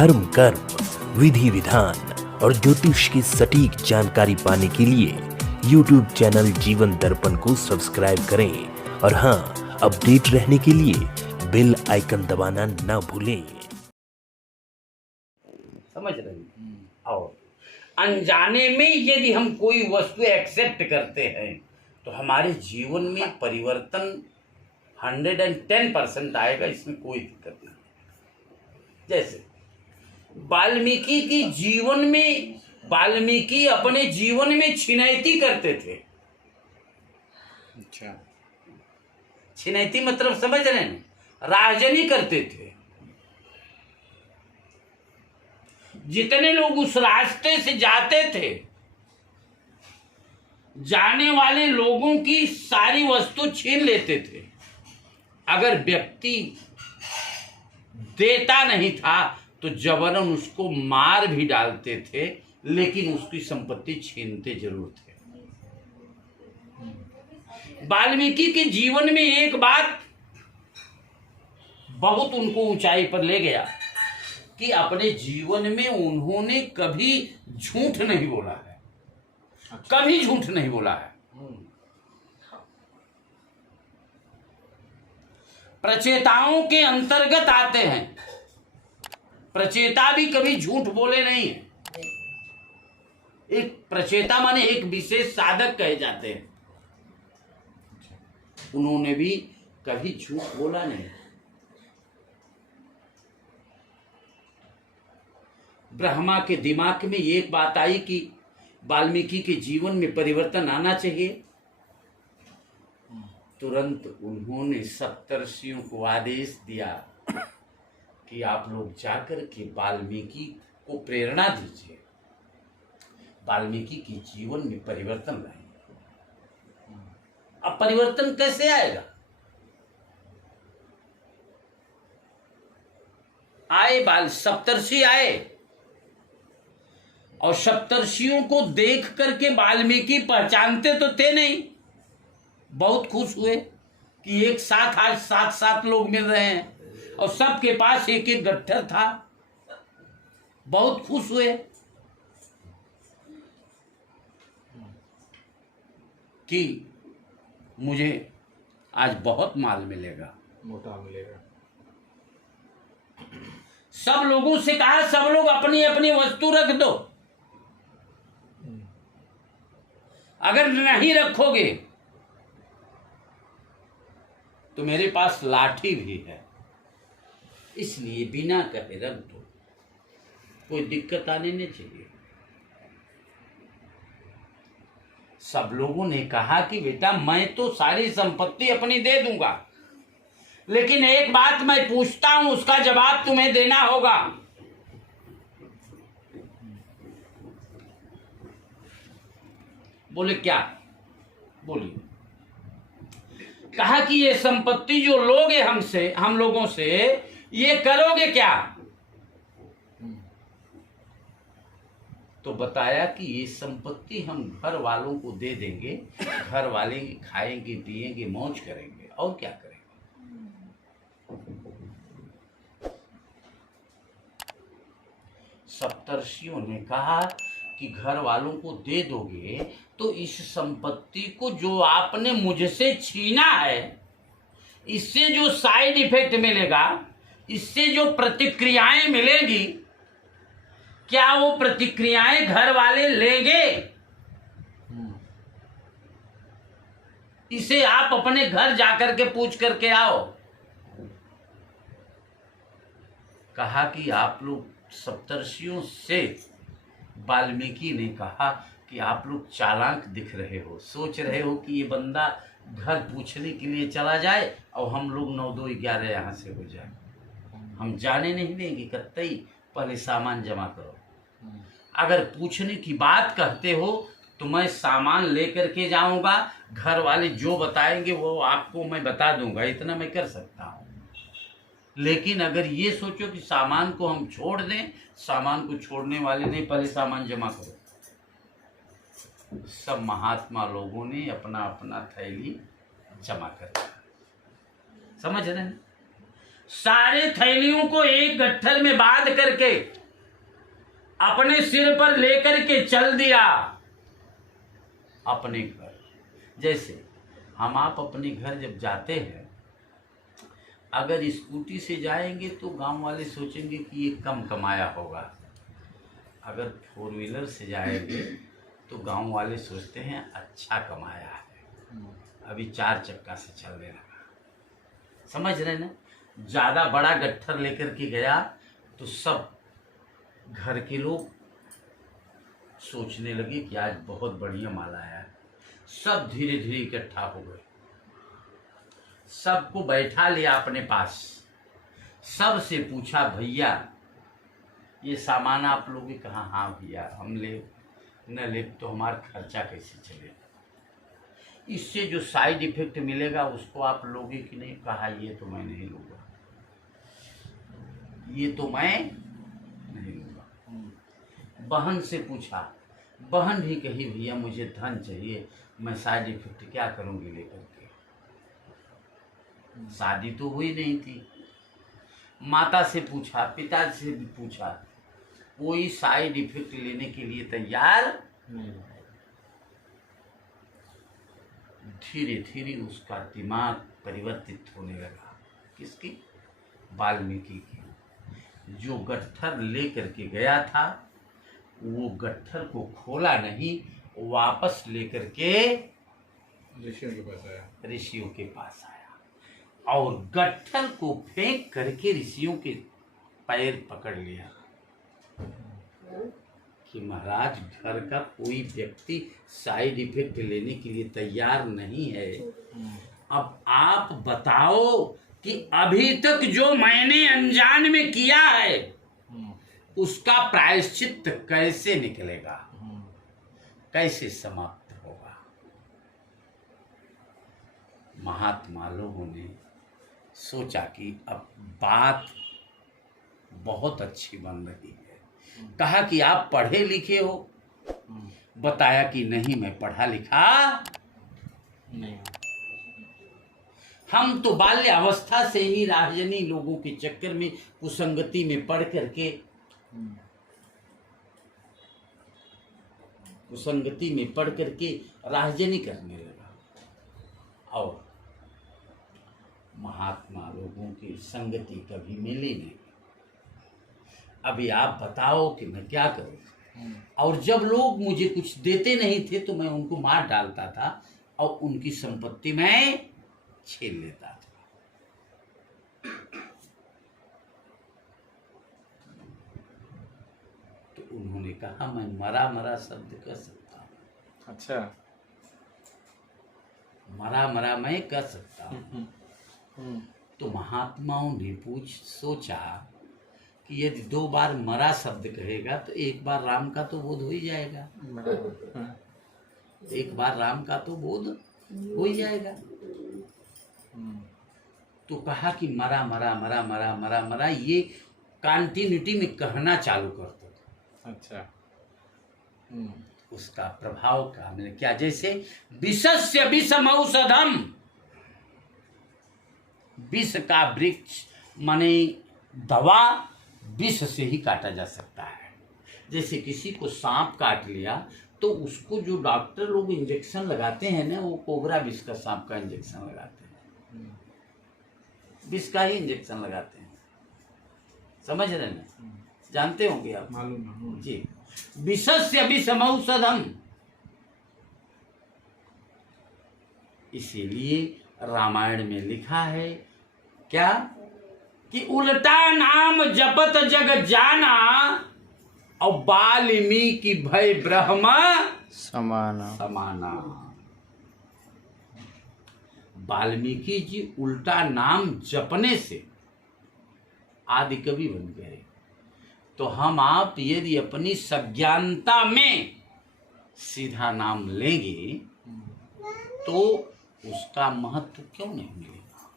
धर्म, कर्म, विधि विधान और ज्योतिष की सटीक जानकारी पाने के लिए YouTube चैनल जीवन दर्पण को सब्सक्राइब करें और हाँ, अपडेट रहने के लिए बेल आइकन दबाना ना भूलें। समझ रहे हैं? और अनजाने में यदि हम कोई वस्तु एक्सेप्ट करते हैं तो हमारे जीवन में परिवर्तन 110% आएगा, इसमें कोई दिक्कत नहीं। जैसे वाल्मीकि अपने जीवन में छिनैती करते थे। अच्छा, छिनैती मतलब समझ रहे हैं, राजनी करते थे। जितने लोग उस रास्ते से जाते थे, जाने वाले लोगों की सारी वस्तु छीन लेते थे। अगर व्यक्ति देता नहीं था तो जबरन उसको मार भी डालते थे, लेकिन उसकी संपत्ति छीनते जरूर थे। वाल्मीकि के जीवन में एक बात बहुत उनको ऊंचाई पर ले गया कि अपने जीवन में उन्होंने कभी झूठ नहीं बोला है। कभी झूठ नहीं बोला है। प्रचेताओं के अंतर्गत आते हैं। प्रचेता भी कभी झूठ बोले नहीं है। एक प्रचेता माने एक विशेष साधक कहे जाते हैं। उन्होंने भी कभी झूठ बोला नहीं। ब्रह्मा के दिमाग में एक बात आई कि वाल्मीकि के जीवन में परिवर्तन आना चाहिए। तुरंत उन्होंने सप्तर्षियों को आदेश दिया कि आप लोग जाकर के वाल्मीकि को प्रेरणा दीजिए, वाल्मीकि के जीवन में परिवर्तन लाएंगे। अब परिवर्तन कैसे आएगा? सप्तर्षि आए और सप्तर्षियों को देख करके वाल्मीकि पहचानते तो थे नहीं। बहुत खुश हुए कि एक साथ आज 7 लोग मिल रहे हैं और सबके पास एक एक गट्ठर था। बहुत खुश हुए कि मुझे आज बहुत माल मिलेगा, मोटा मिलेगा। सब लोगों से कहा सब लोग अपनी अपनी वस्तु रख दो। अगर नहीं रखोगे तो मेरे पास लाठी भी है, इसलिए बिना कहे रख दो, कोई दिक्कत आने नहीं चाहिए। सब लोगों ने कहा कि बेटा मैं तो सारी संपत्ति अपनी दे दूंगा, लेकिन एक बात मैं पूछता हूं, उसका जवाब तुम्हें देना होगा। बोले क्या? बोलिए। कहा कि ये संपत्ति जो लोगे हमसे, हम लोगों से, ये करोगे क्या? तो बताया कि ये संपत्ति हम घर वालों को दे देंगे, घर वाले खाएंगे पिएंगे मौज करेंगे, और क्या करेंगे। सप्तर्षियों ने कहा कि घर वालों को दे दोगे तो इस संपत्ति को जो आपने मुझसे छीना है, इससे जो साइड इफेक्ट मिलेगा, इससे जो प्रतिक्रियाएं मिलेगी, क्या वो प्रतिक्रियाएं घर वाले लेंगे? इसे आप अपने घर जाकर के पूछ करके आओ। कहा कि आप लोग सप्तर्षियों से, वाल्मीकि ने कहा कि आप लोग चालाक दिख रहे हो, सोच रहे हो कि ये बंदा घर पूछने के लिए चला जाए और हम लोग 9 2 11 यहाँ से हो जाए। हम जाने नहीं देंगे कतई, पहले सामान जमा करो। अगर पूछने की बात कहते हो तो मैं सामान लेकर के जाऊंगा, घर वाले जो बताएंगे वो आपको मैं बता दूंगा, इतना मैं कर सकता हूँ। लेकिन अगर ये सोचो कि सामान को हम छोड़ दें, सामान को छोड़ने वाले नहीं, पहले सामान जमा करो। सब महात्मा लोगों ने अपना अपना थैली जमा कर दिया। समझ रहे हैं? सारे थैलियों को एक गट्ठर में बांध करके अपने सिर पर लेकर के चल दिया अपने घर। जैसे हम आप अपने घर जब जाते हैं, अगर स्कूटी से जाएंगे तो गांव वाले सोचेंगे कि ये कम कमाया होगा। अगर फोर व्हीलर से जाएंगे तो गांव वाले सोचते हैं अच्छा कमाया है, अभी 4 चक्का से चलने लगा। समझ रहे ना? ज़्यादा बड़ा गट्ठर लेकर के गया तो सब घर के लोग सोचने लगे कि आज बहुत बढ़िया माल आया है। सब धीरे धीरे इकट्ठा हो गए, सबको बैठा लिया अपने पास, सबसे पूछा भैया ये सामान आप लोगे? कहा हाँ भैया हम ले, न ले तो हमारा खर्चा कैसे चलेगा, इससे जो साइड इफेक्ट मिलेगा उसको आप लोगे कि नहीं? कहा ये तो मैं नहीं लूँगा, ये तो मैं नहीं लूँगा। बहन से पूछा, बहन भी कही भैया मुझे धन चाहिए, मैं साइड इफेक्ट क्या करूँगी लेकर के, शादी तो हुई नहीं थी। माता से पूछा, पिता से भी पूछा, कोई साइड इफेक्ट लेने के लिए तैयार नहीं। धीरे धीरे उसका दिमाग परिवर्तित होने लगा। किसकी? वाल्मीकि की। जो गट्ठर लेकर के गया था वो गट्ठर को खोला नहीं, वापस लेकर के ऋषियों के पास आया और गट्ठर को फेंक करके ऋषियों के पैर पकड़ लिया कि महाराज घर का कोई व्यक्ति साइड इफेक्ट लेने के लिए तैयार नहीं है। अब आप बताओ कि अभी तक जो मैंने अनजान में किया है उसका प्रायश्चित कैसे निकलेगा, कैसे समाप्त होगा। महात्मा लोगों ने सोचा कि अब बात बहुत अच्छी बन रही है। कहा कि आप पढ़े लिखे हो? बताया कि नहीं मैं पढ़ा लिखा नहीं, हम तो बाल्यावस्था से ही राजनी लोगों के चक्कर में कुसंगति में पढ़ करके राजनी करने लगा और महात्मा लोगों की संगति कभी मिली नहीं। अभी आप बताओ कि मैं क्या करूं। और जब लोग मुझे कुछ देते नहीं थे तो मैं उनको मार डालता था और उनकी संपत्ति में छीन लेता था। तो उन्होंने कहा मैं मरा मरा शब्द कर सकता हूं। अच्छा, मरा मरा मैं कर सकता हूं। तो महात्माओं ने सोचा कि यदि 2 बार मरा शब्द कहेगा तो एक बार राम का तो बोध हो ही जाएगा, एक बार राम का तो बोध हो ही जाएगा। तो कहा कि मरा मरा मरा मरा मरा मरा, ये कंटिन्यूटी में कहना चालू कर दो। अच्छा, उसका प्रभाव का मैंने क्या, जैसे विषस्य विषम औषधम, विष का वृक्ष माने दवा विष से ही काटा जा सकता है। जैसे किसी को सांप काट लिया तो उसको जो डॉक्टर लोग इंजेक्शन लगाते हैं ना, वो कोबरा विष का सांप का इंजेक्शन लगाते हैं, विष का ही इंजेक्शन लगाते हैं। समझ रहे ना? जानते होंगे आप? मालूम जी। विषस्य विषम औषधम, इसीलिए रामायण में लिखा है क्या कि उल्टा नाम जपत जग जाना और वाल्मीकि भय ब्रह्म समाना। वाल्मीकि जी उल्टा नाम जपने से आदि कवि बन गए। तो हम आप यदि अपनी सज्ञानता में सीधा नाम लेंगे तो उसका महत्व क्यों नहीं मिलेगा।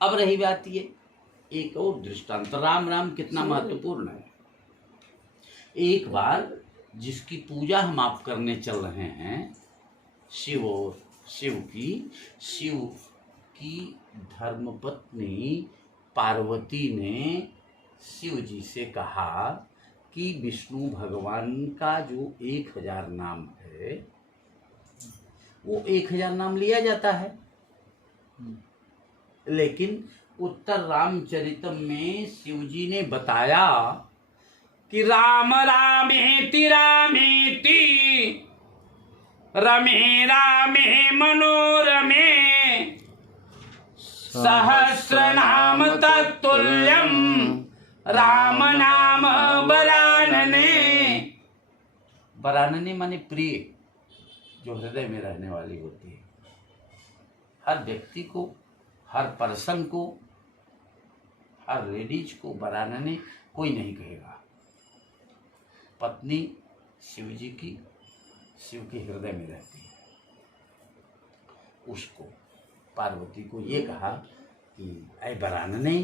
अब रही बात ये, एक और दृष्टांत, राम राम कितना महत्वपूर्ण है। एक बार जिसकी पूजा हम आप करने चल रहे हैं, शिव की धर्मपत्नी पार्वती ने शिव जी से कहा कि विष्णु भगवान का जो 1000 नाम है वो 1000 नाम लिया जाता है, लेकिन उत्तर रामचरितम में शिव जी ने बताया कि राम रामेति रामेति रमे रामे मनोरमे सहस्रनाम तत्तुल्यम राम नाम वरानने। वरानने माने प्रिय, जो हृदय में रहने वाली होती है। हर व्यक्ति को, हर पर्सन को, हर लेडीज को वरानने कोई नहीं कहेगा। पत्नी शिव जी की, शिव के हृदय में रहती है। उसको पार्वती को ये कहा कि ऐ वरानने,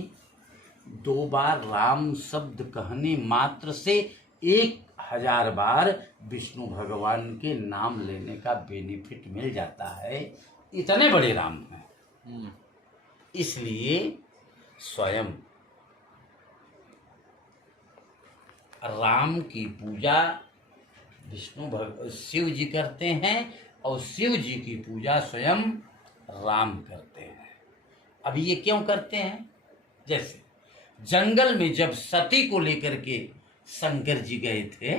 2 बार राम शब्द कहने मात्र से 1000 बार विष्णु भगवान के नाम लेने का बेनिफिट मिल जाता है। इतने बड़े राम हैं, इसलिए स्वयं राम की पूजा शिव जी करते हैं और शिव जी की पूजा स्वयं राम करते हैं। अब ये क्यों करते हैं? जैसे जंगल में जब सती को लेकर के शंकर जी गए थे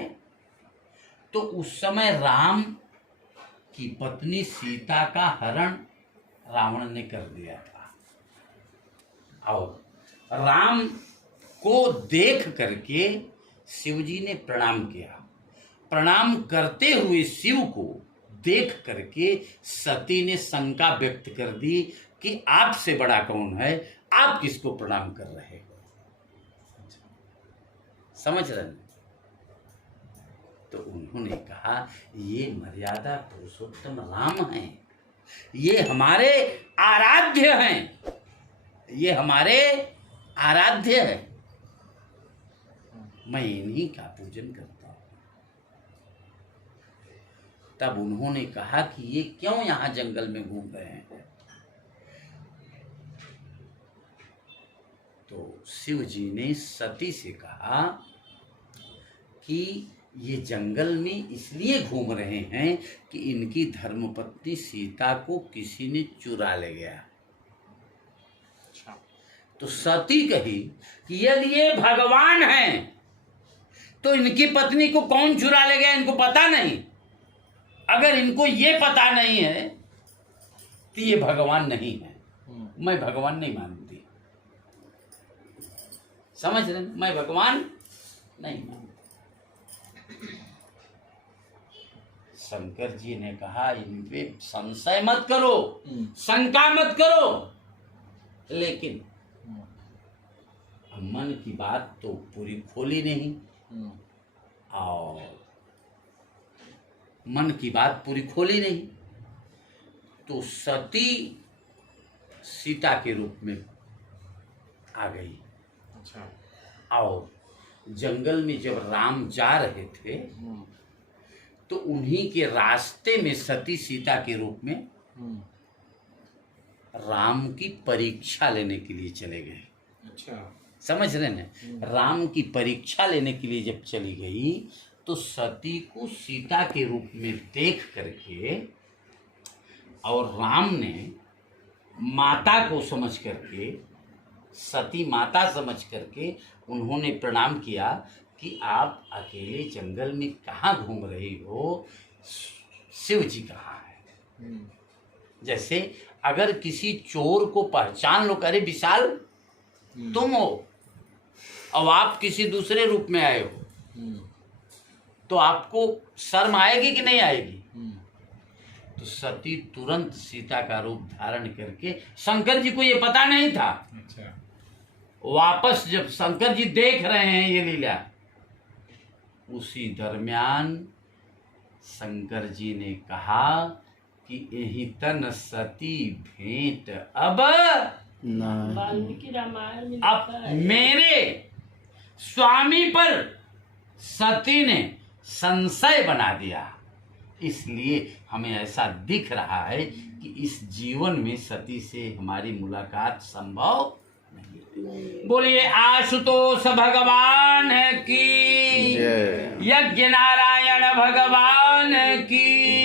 तो उस समय राम की पत्नी सीता का हरण रावण ने कर दिया था, और राम को देख करके शिव जी ने प्रणाम किया। प्रणाम करते हुए शिव को देख करके सती ने शंका व्यक्त कर दी कि आपसे बड़ा कौन है, आप किसको प्रणाम कर रहे हो। समझ रहे हैं? तो उन्होंने कहा ये मर्यादा पुरुषोत्तम राम हैं, ये हमारे आराध्य हैं, ये हमारे आराध्य है, मैं इन्हीं का पूजन करता हूं। तब उन्होंने कहा कि ये क्यों यहां जंगल में घूम रहे हैं। तो शिव जी ने सती से कहा कि ये जंगल में इसलिए घूम रहे हैं कि इनकी धर्मपत्नी सीता को किसी ने चुरा ले गया। तो सती कही कि यदि ये भगवान हैं तो इनकी पत्नी को कौन चुरा ले गया, इनको पता नहीं। अगर इनको ये पता नहीं है तो ये भगवान नहीं है। मैं भगवान नहीं मानती। समझ रहे? मैं भगवान नहीं मानती। शंकर जी ने कहा इन पे संशय मत करो, शंका मत करो, लेकिन मन की बात तो पूरी खोली नहीं, और मन की बात पूरी खोली नहीं। तो सती सीता के रूप में आ गई। अच्छा। और जंगल में जब राम जा रहे थे तो उन्हीं के रास्ते में सती सीता के रूप में राम की परीक्षा लेने के लिए चले गए। अच्छा। समझ रहे ना? राम की परीक्षा लेने के लिए जब चली गई तो सती को सीता के रूप में देख करके और राम ने माता को समझ करके, सती माता समझ करके उन्होंने प्रणाम किया कि आप अकेले जंगल में कहाँ घूम रही हो, शिव जी कहाँ है। जैसे अगर किसी चोर को पहचान लो, अरे विशाल तुम हो, और आप किसी दूसरे रूप में आए हो, तो आपको शर्म आएगी कि नहीं आएगी? तो सती तुरंत सीता का रूप धारण करके, शंकर जी को ये पता नहीं था। अच्छा। वापस जब शंकर जी देख रहे हैं ये लीला, उसी दरमियान शंकर जी ने कहा कि यही तन सती भेंट अब वाल्मीकि रामायण में अब मेरे स्वामी पर सती ने संशय बना दिया, इसलिए हमें ऐसा दिख रहा है कि इस जीवन में सती से हमारी मुलाकात संभव बोलिए आशुतोष भगवान की, यज्ञ नारायण भगवान की।